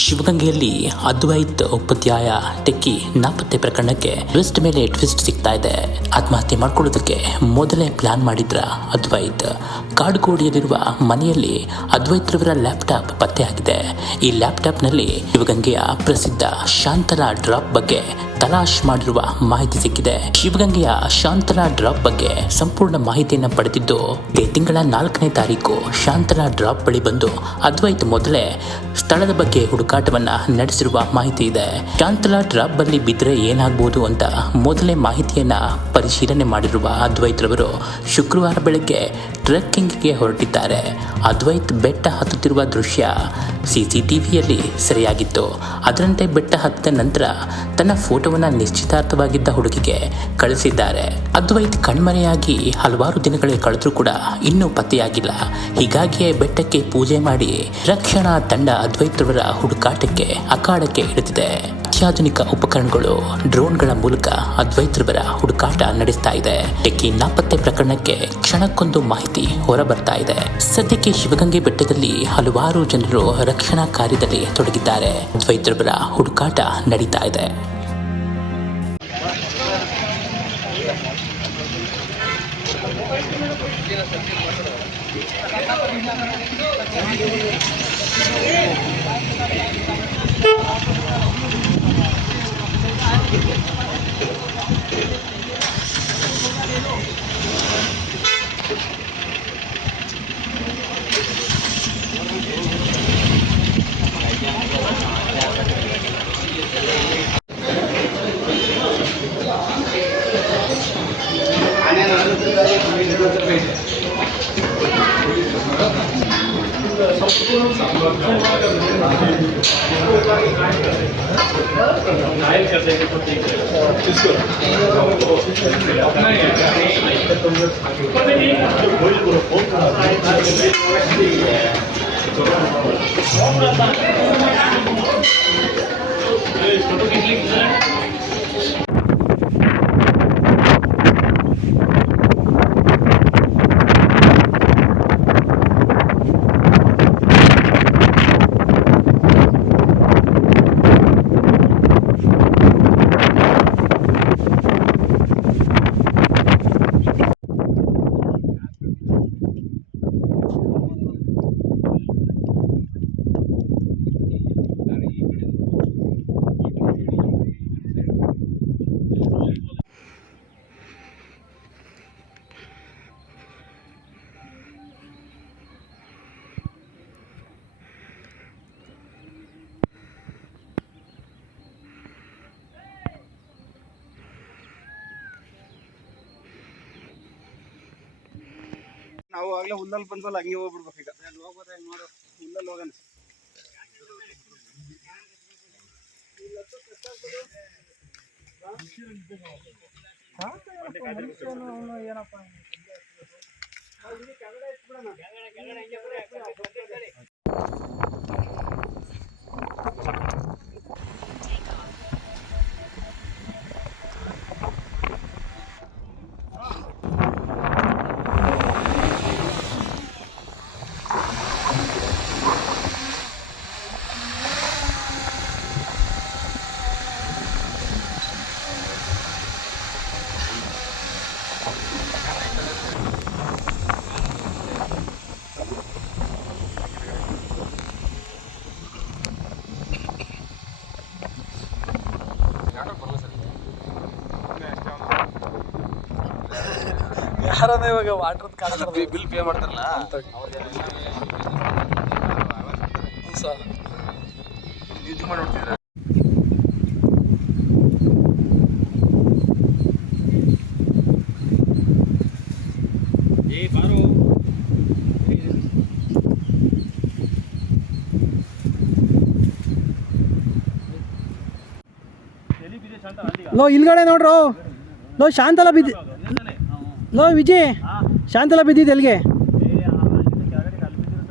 ಶಿವಗಂಗೆಯಲ್ಲಿ Advait Upadhyaya techie ನಾಪತ್ತೆ ಪ್ರಕರಣಕ್ಕೆ twist ಮೇಲೆ ಟ್ವಿಸ್ಟ್ ಸಿಗ್ತಾ ಇದೆ. ಆತ್ಮಹತ್ಯೆ ಮಾಡ್ಕೊಳ್ಳೋದಕ್ಕೆ ಮೊದಲೇ ಪ್ಲಾನ್ ಮಾಡಿದ್ರ ಅದ್ವೈತ್. ಕಾಡುಗೋಡಿಯಲ್ಲಿರುವ ಮನೆಯಲ್ಲಿ ಅದ್ವೈತ್ ರವರ ಲ್ಯಾಪ್ಟಾಪ್ ಪತ್ತೆಯಾಗಿದೆ. ಈ ಲ್ಯಾಪ್ಟಾಪ್ ನಲ್ಲಿ ಶಿವಗಂಗೆಯ ಪ್ರಸಿದ್ಧ ಶಾಂತಲಾ ಡ್ರಾಪ್ ಬಗ್ಗೆ ತಲಾಶ್ ಮಾಡಿರುವ ಮಾಹಿತಿ ಸಿಕ್ಕಿದೆ. ಶಿವಗಂಗೆಯ ಶಾಂತಲಾ ಡ್ರಾಪ್ ಬಗ್ಗೆ ಸಂಪೂರ್ಣ ಮಾಹಿತಿಯನ್ನು ಪಡೆದಿದ್ದು ಇದೇ ತಿಂಗಳ 4ನೇ ತಾರೀಕು ಶಾಂತಲಾ ಡ್ರಾಪ್ ಬಳಿ ಬಂದು ಅದ್ವೈತ್ ಮೊದಲೇ ಸ್ಥಳದ ಬಗ್ಗೆ ಹುಡುಕಾಟವನ್ನ ನಡೆಸಿರುವ ಮಾಹಿತಿ ಇದೆ. ಶಾಂತಲಾ ಡ್ರಾಪ್ ಬಳಿ ಬಿದ್ದರೆ ಏನಾಗಬಹುದು ಅಂತ ಮೊದಲೇ ಮಾಹಿತಿಯನ್ನ ಪರಿಶೀಲನೆ ಮಾಡಿರುವ ಅದ್ವೈತ್ ರವರು ಶುಕ್ರವಾರ ಬೆಳಗ್ಗೆ ಟ್ರೆಕ್ಕಿಂಗ್ಗೆ ಹೊರಟಿದ್ದಾರೆ. ಅದ್ವೈತ್ ಬೆಟ್ಟ ಹತ್ತುತ್ತಿರುವ ದೃಶ್ಯ CCTVಯಲ್ಲಿ ಸೆರೆಯಾಗಿತ್ತು. ಅದರಂತೆ ಬೆಟ್ಟ ಹತ್ತಿದ ನಂತರ ತನ್ನ ಫೋಟೋವನ್ನ ನಿಶ್ಚಿತಾರ್ಥವಾಗಿದ್ದ ಹುಡುಗಿಗೆ ಕಳಿಸಿದ್ದಾರೆ. ಅದ್ವೈತ್ ಕಣ್ಮರೆಯಾಗಿ ಹಲವಾರು ದಿನಗಳೇ ಕಳೆದ್ರೂ ಕೂಡ ಇನ್ನೂ ಪತ್ತೆಯಾಗಿಲ್ಲ. ಹೀಗಾಗಿಯೇ ಬೆಟ್ಟಕ್ಕೆ ಪೂಜೆ ಮಾಡಿ ರಕ್ಷಣಾ ತಂಡ ಅದ್ವೈತ್ ರವರ ಹುಡುಕಾಟಕ್ಕೆ ಅಖಾಡಕ್ಕೆ ಇಳಿದಿದೆ. ಅತ್ಯಾಧುನಿಕ ಉಪಕರಣಗಳು, ಡ್ರೋನ್ಗಳ ಮೂಲಕ ಅದ್ವೈತ್ ರವರ ಹುಡುಕಾಟ ನಡೆಸ್ತಾ ಇದೆ. ಟೆಕ್ಕಿ ನಾಪತ್ತೆ ಪ್ರಕರಣಕ್ಕೆ ಕ್ಷಣಕ್ಕೊಂದು ಮಾಹಿತಿ ಹೊರಬರ್ತಾ ಇದೆ. ಸದ್ಯಕ್ಕೆ ಶಿವಗಂಗೆ ಬೆಟ್ಟದಲ್ಲಿ ಹಲವಾರು ಜನರು ರಕ್ಷಣಾ ಕಾರ್ಯದಲ್ಲಿ ತೊಡಗಿದ್ದಾರೆ. ಅದ್ವೈತ್ ರವರ ಹುಡುಕಾಟ ನಡೀತಾ ಇದೆ. ನಾವು ಆಗ್ಲೇ ಹುಲ್ಲಲ್ಲಿ ಬಂದ್ವಲ್ಲ, ಹಂಗೆ ಹೋಗ್ಬಿಡ್ಬೇಕು. ಈಗ ಹೋಗ್ಬೋದ ನೋಡು, ಹುಲ್ಲಲ್ಲಿ ಹೋಗೋಣ. ಏನಪ್ಪ ಯಾರನ್ನ ಇವಾಗ ವಾಟರ್ ಬಿಲ್ ಪೇ ಮಾಡ್ತಾರಲ್ಲ ಅಂತ ಮಾಡಿ ನೋಡ್ತಿದ್ರ. ಲೋ ಇಲ್ಗಡೆ ನೋಡ್ರು, ಲೋ ಶಾಂತಲಾ ಬಿದ್ದಿ, ಲೋ ವಿಜಯ್ ಶಾಂತಲಾ ಬಿದ್ದಿದ್ದು ಎಲ್ಲಿಗೆ?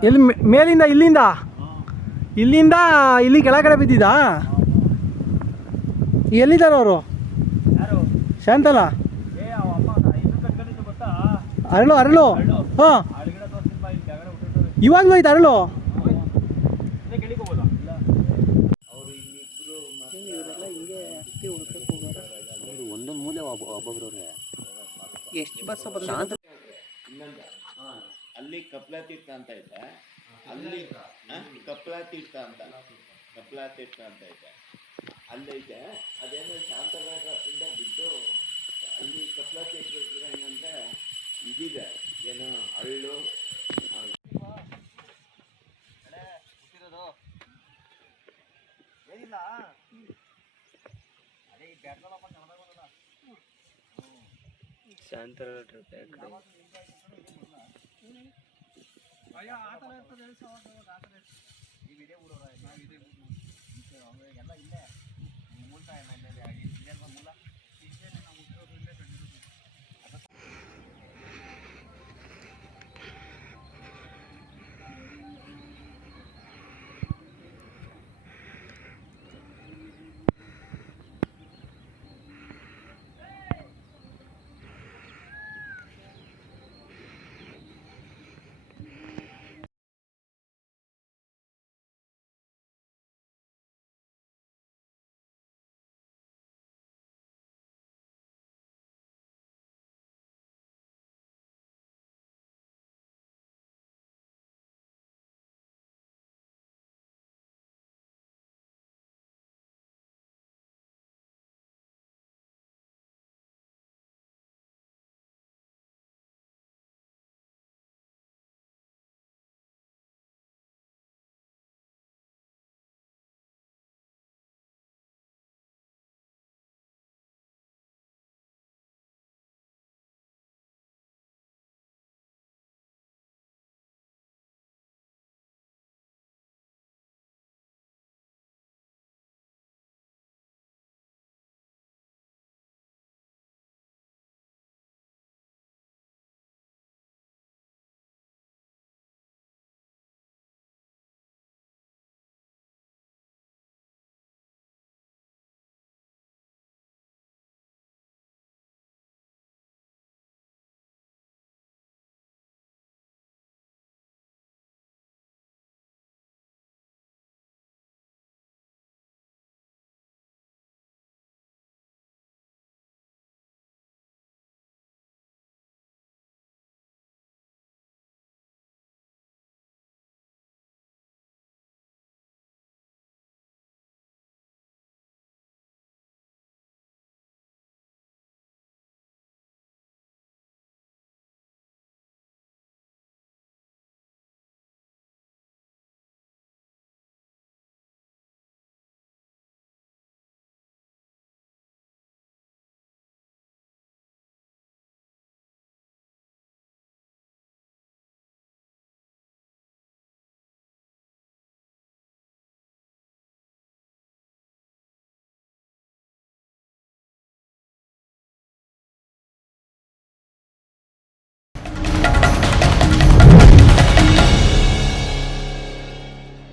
ಎಲ್ಲಿ ಮೇಲಿಂದ ಇಲ್ಲಿಂದ ಇಲ್ಲಿ ಕೆಳಗಡೆ ಬಿದ್ದಿದ್ದಾ? ಎಲ್ಲಿದ್ದಾರೆ ಅವರು? ಶಾಂತಲಾ ಅರಳು ಹಾಂ ಇವಾಗಲೂ ಐತೆ ಅರಳು. ಎಷ್ಟು ಬಸ್ ಬಂದ ಇನ್ನೊಂದು ಅಲ್ಲಿ ಕಪ್ಲಾ ತೀರ್ಥ ಅಂತ ಐತೆ, ಅಲ್ಲಿ ಕಪ್ಲಾ ತೀರ್ಥ ಅಂತ ಐತೆ, ಅಲ್ಲೈತೆ. ಅದೇನೋ ಶಾಂತರಾಜದಿಂದ ಬಿದ್ದು ಅಲ್ಲಿ ಕಪ್ಲಾ ತೀರ್ಥ ಏನಂದ್ರೆ ಇದಿದೆ, ಏನೋ ಹಳ್ಳು ಏನಿಲ್ಲ ಅದೇ ಈ ಬ್ಯಾಟ್ಗಳಪ್ಪ ಕನ್ನಡ ಈ ವಿಡಿಯೋ ಊರವ್ರ